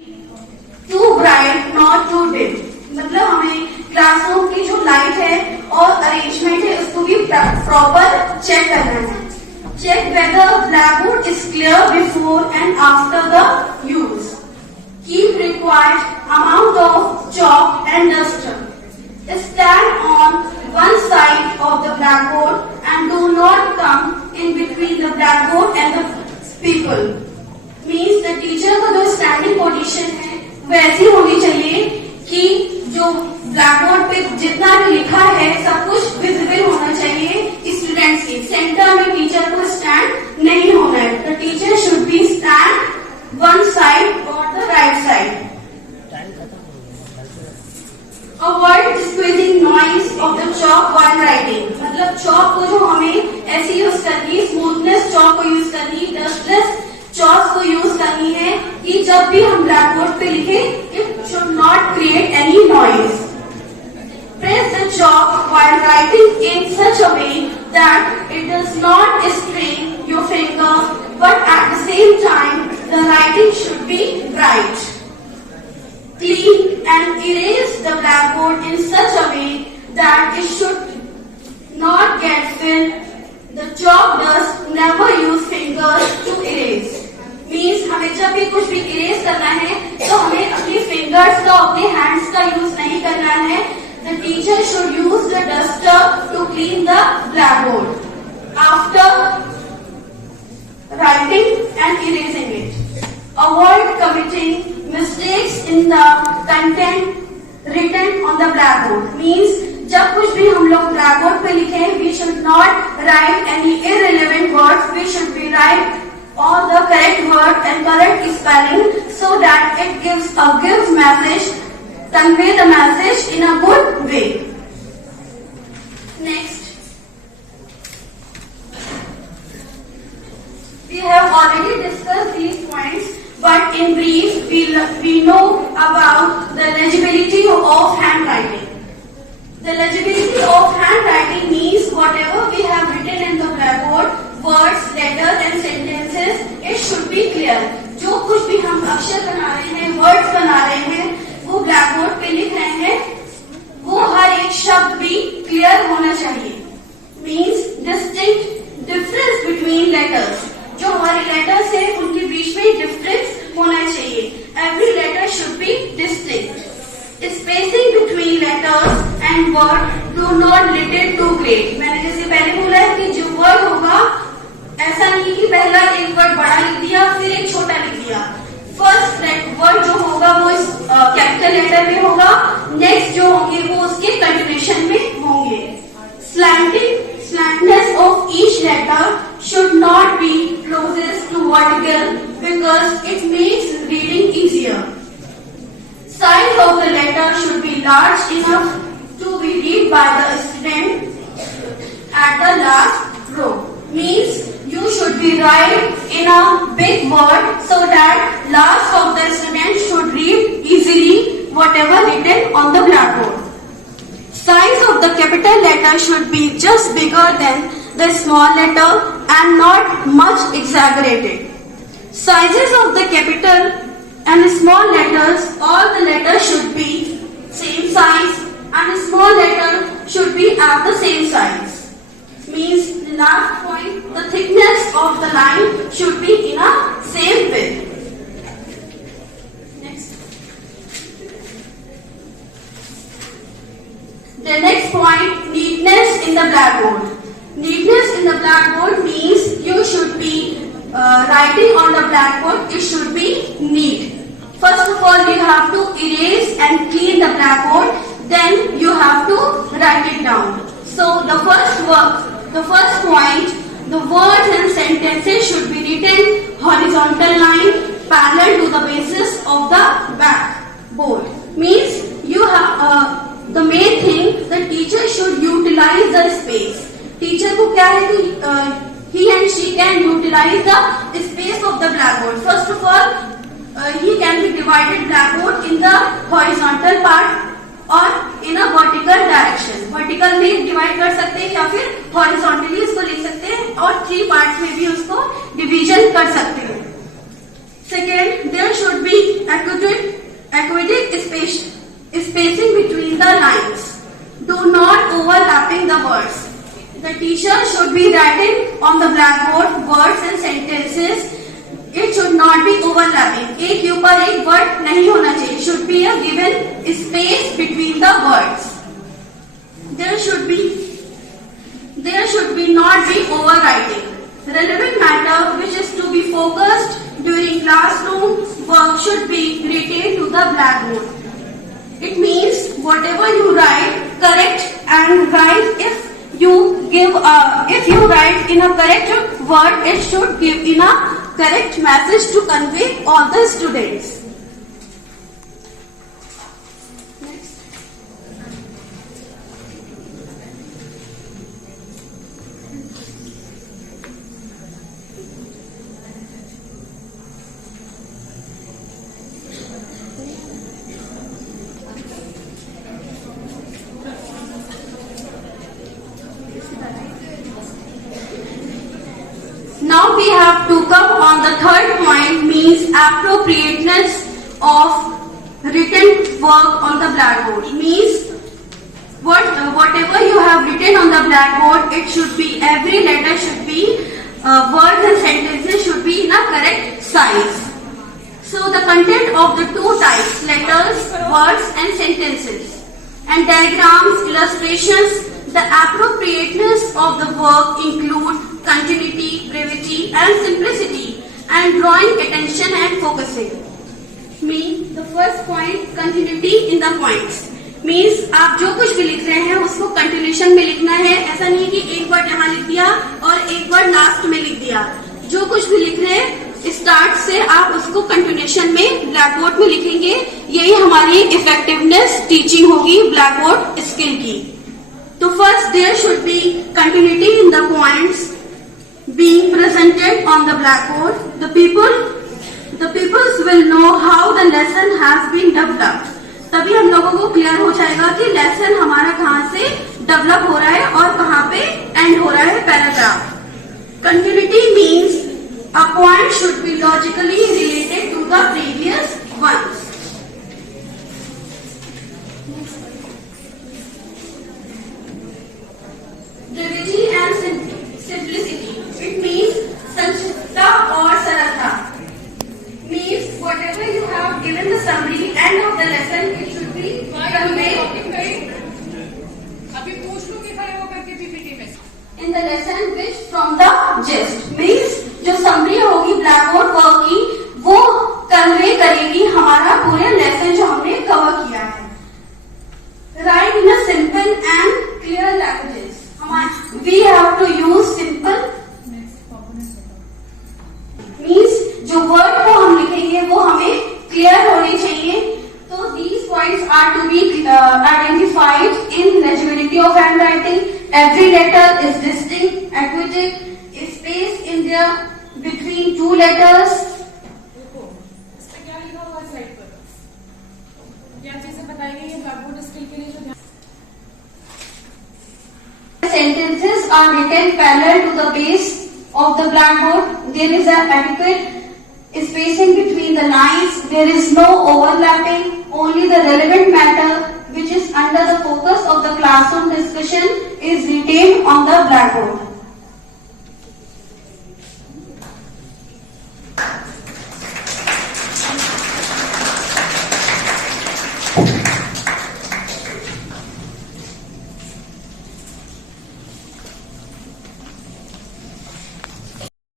To bright not too dim, मतलब हमें classroom की जो लाइट है और अरेंजमेंट है उसको भी प्रॉपर चेक करना है। Check whether blackboard is clear before and after the use. Keep required amount of chalk and duster. Stand on one side of the blackboard and do not come in between the blackboard and the people. Means the teacher का जो standing position है वैसी होनी चाहिए कि जो blackboard पे जितना भी लिखा है सब कुछ विजिबल होना चाहिए स्टूडेंट्स के। सेंटर में टीचर को स्टैंड नहीं होना है। The teacher should be stand one side और the right side. Avoid squeezing noise of the chalk while writing, मतलब चॉक को जो हमें ऐसे यूज करनी है, स्मूथनेस चॉक को यूज करनी है, डस्टलेस चॉक को यूज करनी है कि जब भी हम ब्लैकबोर्ड पे लिखें it should not create any noise. Press the chalk while writing in such a way that it does not strain your finger, but at the same time the writing should be bright. Clean and erase the blackboard in such a way that it should not get filled. The chalk dust, never use fingers to erase. Means हमें जब भी कुछ भी erase करना है तो हमें अपने fingers का अपने hands का use नहीं करना है। The teacher should use the duster to clean the blackboard after writing and erasing it. Avoid committing mistakes in the content written on the blackboard. Means जब कुछ भी हम लोग ब्लैकबोर्ड पे लिखें, we should not write any irrelevant words. We should be write all the correct word and correct spelling so that it gives message, convey the message in a good way. Next, we have already discussed these points. But in brief, we know about the legibility of handwriting. The legibility of handwriting means whatever we have written in the blackboard, words, letters and sentences, it should be clear. जो कुछ भी हम अक्षर बना रहे हैं, words बना रहे हैं, वो blackboard पे लिख रहे हैं, वो हर एक शब्द भी clear होना चाहिए. Means distinct difference between letters. जो हमारे लेटर्स है उनके बीच में डिफरेंस होना चाहिए। Every letter should be distinct. Spacing between letters and word do not little too great. मैंने जैसे पहले बोला है कि जो वर्ड होगा ऐसा नहीं कि पहला एक वर्ड बड़ा लिख दिया फिर एक छोटा लिख दिया। फर्स्ट वर्ड जो होगा वो कैपिटल लेटर में होगा, नेक्स्ट जो होंगे वो उसके कंटिन्यूएशन में होंगे। Slantness of each letter should not be closest to vertical because it makes reading easier. Size of the letter should be large enough to be read by the student at the last row. Means you should be write in a big word so that last of the student should read easily whatever written on the blackboard. Size of the capital letter should be just bigger than the small letter and not much exaggerated. Sizes of the capital and small letters, all the letters should be same size and small letter should be at the same size. Means last point, the thickness of the line should be in a same width. The next point, neatness in the blackboard. Neatness in the blackboard means you should be writing on the blackboard, it should be neat. First of all, you have to erase and clean the blackboard, then you have to write it down. So the first point, the words and sentences should be written horizontal line parallel to the basis of the blackboard. Means you have the main thing, the teacher should utilize the space. Teacher को क्या है कि he and she can utilize the space of the blackboard. First of all, he can be divided blackboard in the horizontal part or in a vertical direction. Vertical में divide कर सकते हैं या फिर horizontally उसको लिख सकते हैं और 3 parts में भी उसको division कर सकते हैं। Second, there should be accurate spacing between the lines. Do not overlapping the words. The teacher should be writing on the blackboard words and sentences. It should not be overlapping. एक के ऊपर एक word नहीं होना चाहिए. Should be a given space between the words. There should be not be overwriting. Relevant matter which is to be focused during classroom work should be retained to the blackboard. It means whatever you write, correct and write. If you write in a correct word, it should give in a correct message to convey all the students. Now we have to come on the third point, means appropriateness of written work on the blackboard. Means whatever you have written on the blackboard, it should be, every letter should be, words and sentences should be in a correct size. So the content of the two types, letters, words and sentences, and diagrams, illustrations. The appropriateness of the work include continuity, brevity and simplicity, and drawing attention and focusing. Mean the first point, continuity in the points. Means आप जो कुछ भी लिख रहे हैं उसको continuation में लिखना है. ऐसा नहीं कि एक वर्ड यहाँ लिख दिया और एक वर्ड लास्ट में लिख दिया. जो कुछ भी लिख रहे हैं स्टार्ट से आप उसको कंटिन्यूशन में ब्लैकबोर्ड में लिखेंगे. यही हमारी इफेक्टिवनेस टीचिंग होगी ब्लैकबोर्ड स्किल की. So first there should be continuity in the points being presented on the blackboard. The pupils will know how the lesson has been developed. तभी हम लोगों को क्लियर हो जाएगा कि लेसन हमारा कहाँ से डेवलप हो रहा है और कहाँ पे एंड हो रहा है paragraph. Continuity means a point should be logically related to the previous ones. Brevity and simplicity. It means संक्षिप्तता और सरलता. Means whatever you have given the summary end of the lesson, it should be conveyed. अभी पूछ लो कि खड़े होकर के PPT में. In the lesson which from the gist. Means जो summary होगी blackboard वर्क की वो कन्वे करेगी हमारा पूरे लेसन जो हमने कवर किया है. Write in a simple and clear languages. We have to use simple. Means जो वर्ड को हम लिखेंगे वो हमें क्लियर होने चाहिए. तो these points are to be identified in legibility of handwriting. Every letter is distinct, aquatic, space in there between two letters. देखो इसमें क्या लिखा हुआ है स्लाइड पर, क्या चीजें बताई गई है ब्लैकबोर्ड स्किल के लिए जो Sentences are written parallel to the base of the blackboard. There is an adequate spacing between the lines. There is no overlapping. Only the relevant matter which is under the focus of the classroom discussion is retained on the blackboard.